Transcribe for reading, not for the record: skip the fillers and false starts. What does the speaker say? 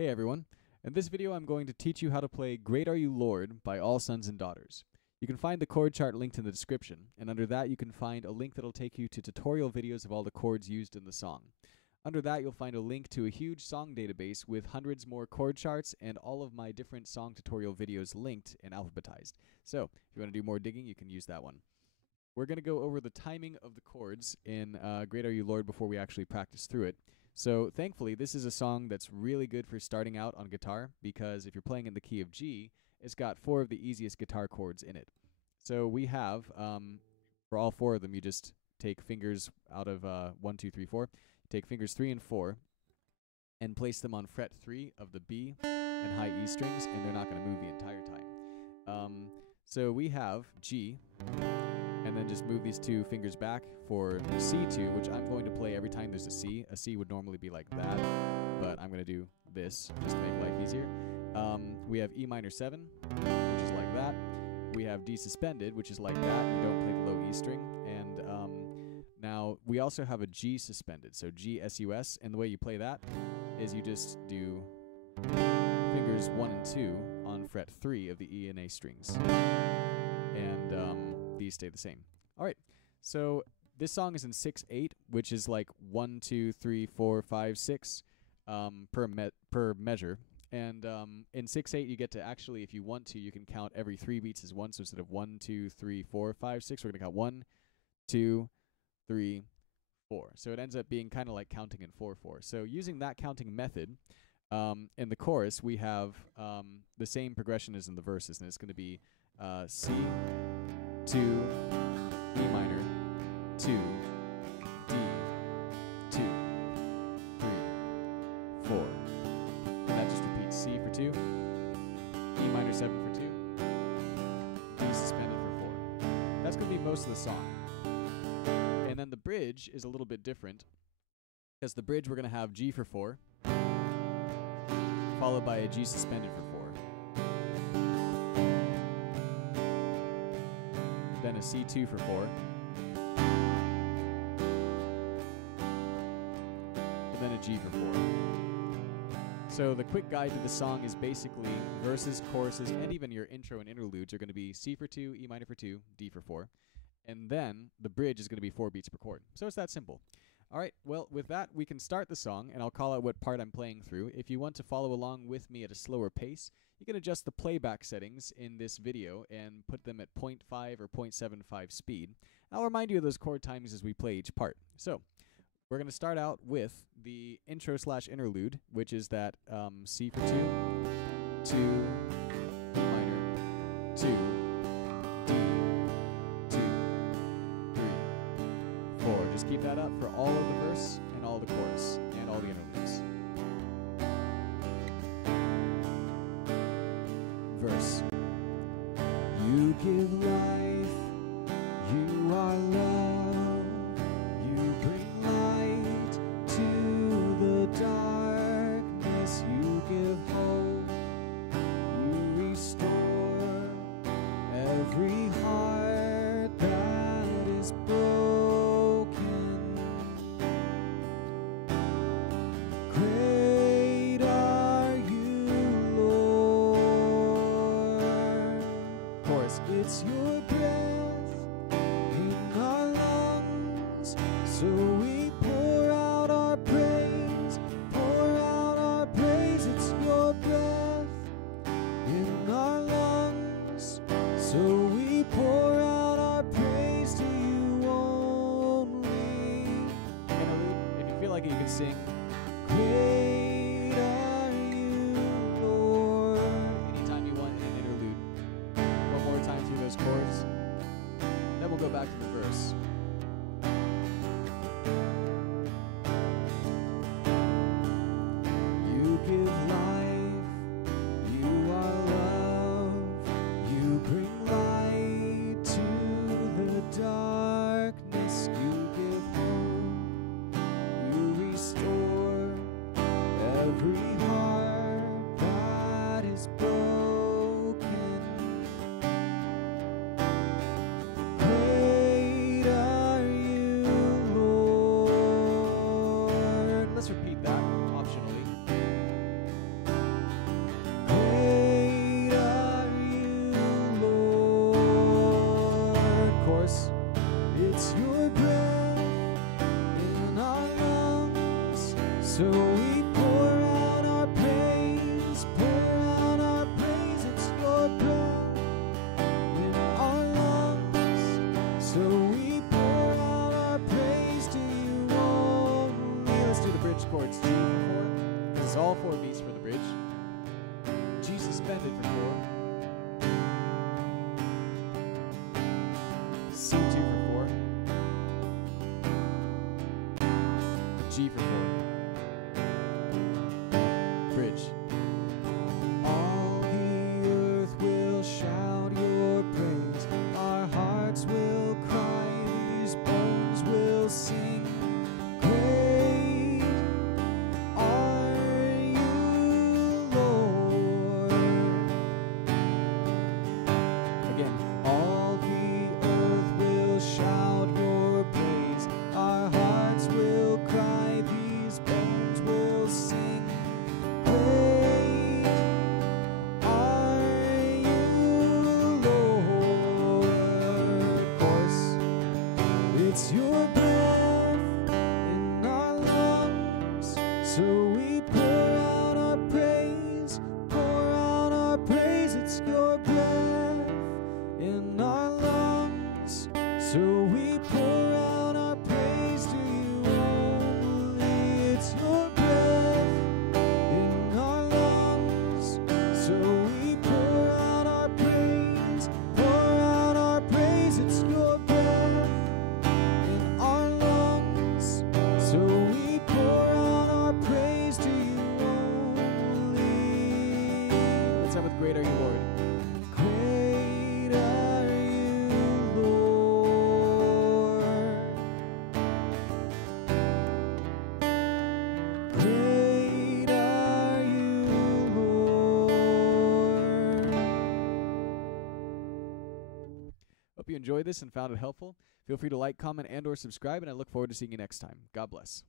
Hey everyone, in this video I'm going to teach you how to play Great Are You Lord by All Sons and Daughters. You can find the chord chart linked in the description, and under that you can find a link that'll take you to tutorial videos of all the chords used in the song. Under that you'll find a link to a huge song database with hundreds more chord charts and all of my different song tutorial videos linked and alphabetized. So if you want to do more digging, you can use that one. We're going to go over the timing of the chords in Great Are You Lord before we actually practice through it. So thankfully, this is a song that's really good for starting out on guitar because if you're playing in the key of G, it's got 4 of the easiest guitar chords in it. So we have, for all 4 of them, you just take fingers out of 1, 2, 3, 4. You take fingers 3 and 4 and place them on fret 3 of the B and high E strings, and they're not going to move the entire time. So we have G, and then just move these 2 fingers back for C2, which I'm going to play every time there's a C. A C would normally be like that, but I'm going to do this just to make life easier. We have E minor 7, which is like that. We have D suspended, which is like that. You don't play the low E string. And now we also have a G suspended, so G sus, and the way you play that is you just do fingers 1 and 2 on fret 3 of the E and A strings. And these stay the same. All right, so this song is in 6/8, which is like 1, 2, 3, 4, 5, 6 per measure. And in 6/8, you get to actually, if you want to, you can count every 3 beats as 1. So instead of 1, 2, 3, 4, 5, 6, we're gonna count 1, 2, 3, 4. So it ends up being kind of like counting in 4/4. So using that counting method, in the chorus we have the same progression as in the verses, and it's going to be C, 2, E minor, 2, D, 2, 3, 4. And that just repeats C for 2, E minor 7 for 2, D suspended for 4. That's going to be most of the song. And then the bridge is a little bit different, because the bridge we're going to have G for 4, followed by a G suspended for 4. Then a C2 for 4. And then a G for 4. So the quick guide to the song is basically verses, choruses, and even your intro and interludes are going to be C for 2, E minor for 2, D for 4. And then the bridge is going to be 4 beats per chord. So it's that simple. All right, well, with that, we can start the song, and I'll call out what part I'm playing through. If you want to follow along with me at a slower pace, you can adjust the playback settings in this video and put them at 0.5 or 0.75 speed. I'll remind you of those chord timings as we play each part. So we're going to start out with the intro/interlude, which is that C for 2, 2, E minor, 2, Just keep that up for all of the verse and all the chorus and all the interludes. Verse. You give life, you are love, you bring light to the darkness, you give hope, you restore every heart that is broken. It's your breath in our lungs, so we pour out our praise, pour out our praise. It's your breath in our lungs, so we pour out our praise to you only. Interlude, if you feel like it, you can sing, Great are you, Lord. Anytime you want in an interlude. One more time through those chords. Then we'll go back to the verse. You give life, you are love, you bring light to the darkness, you give hope, you restore So we pour out our praise, it's your breath in our lungs. So we pour out our praise to you only. Let's do the bridge chords. G for 4, because it's all 4 beats for the bridge. G suspended for 4. C2 for 4. G for 4. Bridge. All the earth will shout your praise. Our hearts will cry. These bones will sing. Great are you, Lord. Again. All the earth will shout your praise. Our hearts will cry. These bones will sing. It's your breath in our lungs, so we pour out our praise, it's your breath in our lungs, so we pour out our praise to you only. It's your breath in our lungs, so we pour out our praise, it's your breath. So we pour out our praise to you only. Let's have with Great Are You, Lord. Great are you, Lord. Great are you, Lord. Hope you enjoyed this and found it helpful. Feel free to like, comment, and/or subscribe, and I look forward to seeing you next time. God bless.